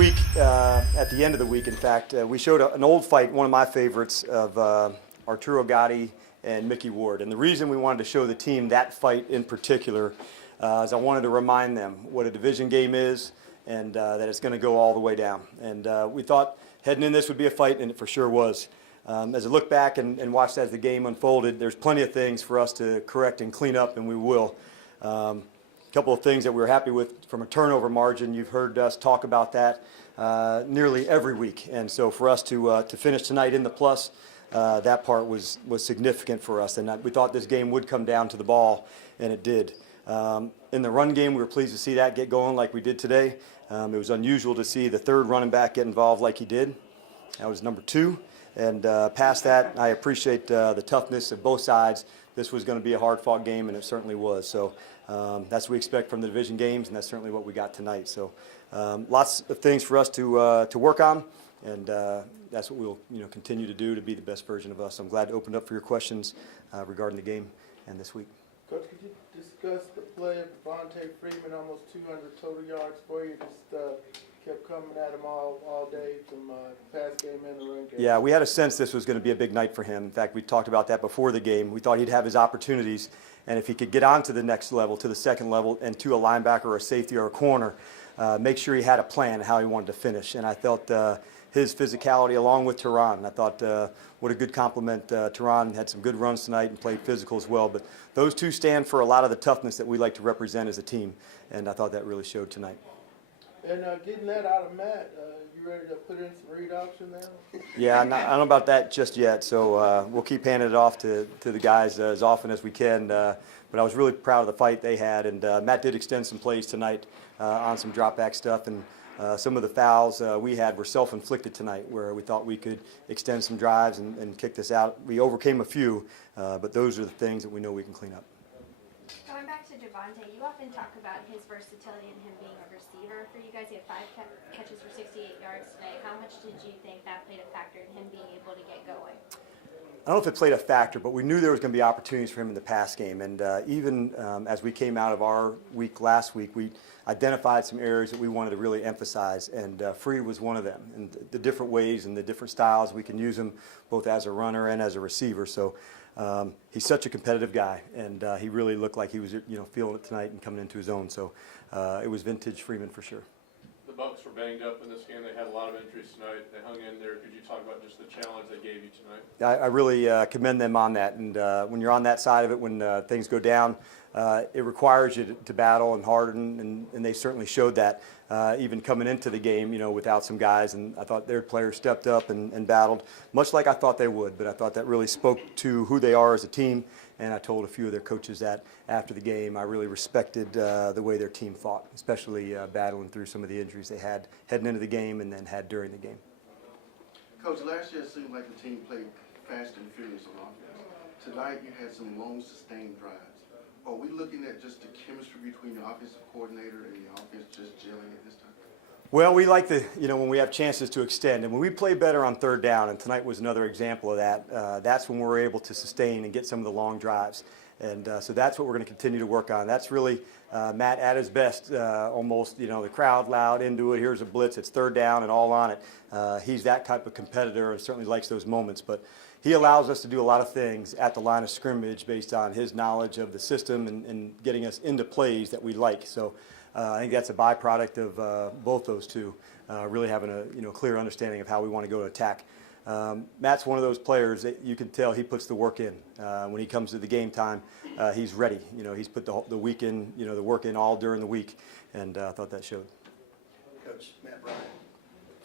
week, at the end of the week, in fact, we showed an old fight, one of my favorites, of Arturo Gatti and Mickey Ward. And the reason we wanted to show the team that fight in particular is I wanted to remind them what a division game is and that it's going to go all the way down. And we thought heading in this would be a fight, and it for sure was. As I look back and watched as the game unfolded, there's plenty of things for us to correct and clean up, and we will. A couple of things that we were happy with from a turnover margin. You've heard us talk about that nearly every week, and so for us to finish tonight in the plus, that part was significant for us, and we thought this game would come down to the ball, and it did. In the run game, we were pleased to see that get going like we did today. It was unusual to see the third running back get involved like he did. That was number 2, and past that, I appreciate the toughness of both sides. This was going to be a hard-fought game, and it certainly was. So that's what we expect from the division games, and that's certainly what we got tonight. So lots of things for us to work on, and that's what we'll continue to do to be the best version of us. I'm glad to open up for your questions regarding the game and this week. Coach, could you discuss the play of Devontae Freeman, almost 200 total yards for you? Just kept coming at him all day from pass game and the run game. Yeah, we had a sense this was going to be a big night for him. In fact, we talked about that before the game. We thought he'd have his opportunities, and if he could get on to the next level, to the second level, and to a linebacker or a safety or a corner, make sure he had a plan how he wanted to finish. And I felt his physicality along with Tehran. I thought what a good compliment. Tehran had some good runs tonight and played physical as well. But those two stand for a lot of the toughness that we like to represent as a team, and I thought that really showed tonight. And getting that out of Matt, you ready to put in some read option now? Yeah, I don't know about that just yet, so we'll keep handing it off to the guys as often as we can. But I was really proud of the fight they had, and Matt did extend some plays tonight on some drop-back stuff, and some of the fouls we had were self-inflicted tonight, where we thought we could extend some drives and kick this out. We overcame a few, but those are the things that we know we can clean up. Going back to Devontae, you often talk about his versatility and him being a receiver. For you guys, he had 5 catches for 68 yards today. How much did you think that played a factor in him being able to get going? I don't know if it played a factor, but we knew there was going to be opportunities for him in the pass game. And even as we came out of our week last week, we identified some areas that we wanted to really emphasize, and Free was one of them. And the different ways and the different styles we can use him both as a runner and as a receiver. So he's such a competitive guy, and he really looked like he was feeling it tonight and coming into his own. So it was vintage Freeman for sure. The Bucs were banged up in this game. They had a lot of injuries tonight. They hung in there. Could you talk about just the challenge they gave you tonight? I really commend them on that. And when you're on that side of it, when things go down, it requires you to battle and harden, and they certainly showed that even coming into the game, without some guys. And I thought their players stepped up and battled, much like I thought they would. But I thought that really spoke to who they are as a team. And I told a few of their coaches that after the game. I really respected the way their team fought, especially battling through some of the injuries they had heading into the game and then had during the game. Coach, last year it seemed like the team played fast and furious on offense. Tonight you had some long, sustained drives. Are we looking at just the chemistry between the offensive coordinator and the offense just gelling at this time? Well, we like when we have chances to extend, and when we play better on third down, and tonight was another example of that, that's when we're able to sustain and get some of the long drives. And so that's what we're going to continue to work on. That's really Matt at his best, almost, the crowd loud into it. Here's a blitz, it's third down and all on it. He's that type of competitor and certainly likes those moments. But he allows us to do a lot of things at the line of scrimmage based on his knowledge of the system and getting us into plays that we like. So I think that's a byproduct of both those two, really having a clear understanding of how we want to go to attack. Matt's one of those players that you can tell he puts the work in. When he comes to the game time, he's ready. He's put the week in, the work in all during the week, and I thought that showed. Coach Matt Bryant,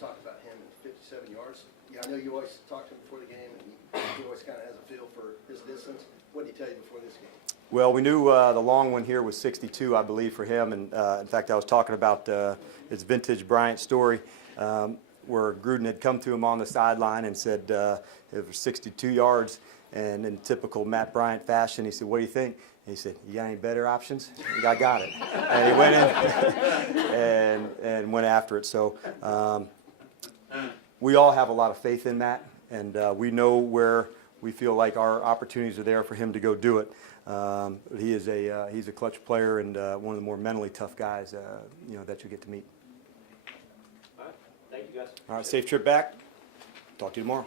talked about him at 57 yards. Yeah, I know you always talk to him before the game, and he always kind of has a feel for his distance. What did he tell you before this game? Well, we knew the long one here was 62, I believe, for him. And in fact, I was talking about his vintage Bryant story where Gruden had come to him on the sideline and said it was 62 yards. And in typical Matt Bryant fashion, he said, "What do you think?" And he said, "You got any better options?" I got it. And he went in and went after it. So we all have a lot of faith in Matt, and we know where we feel like our opportunities are there for him to go do it. He's a clutch player and one of the more mentally tough guys that you get to meet. Thank you, guys. All right, safe trip back. Talk to you tomorrow.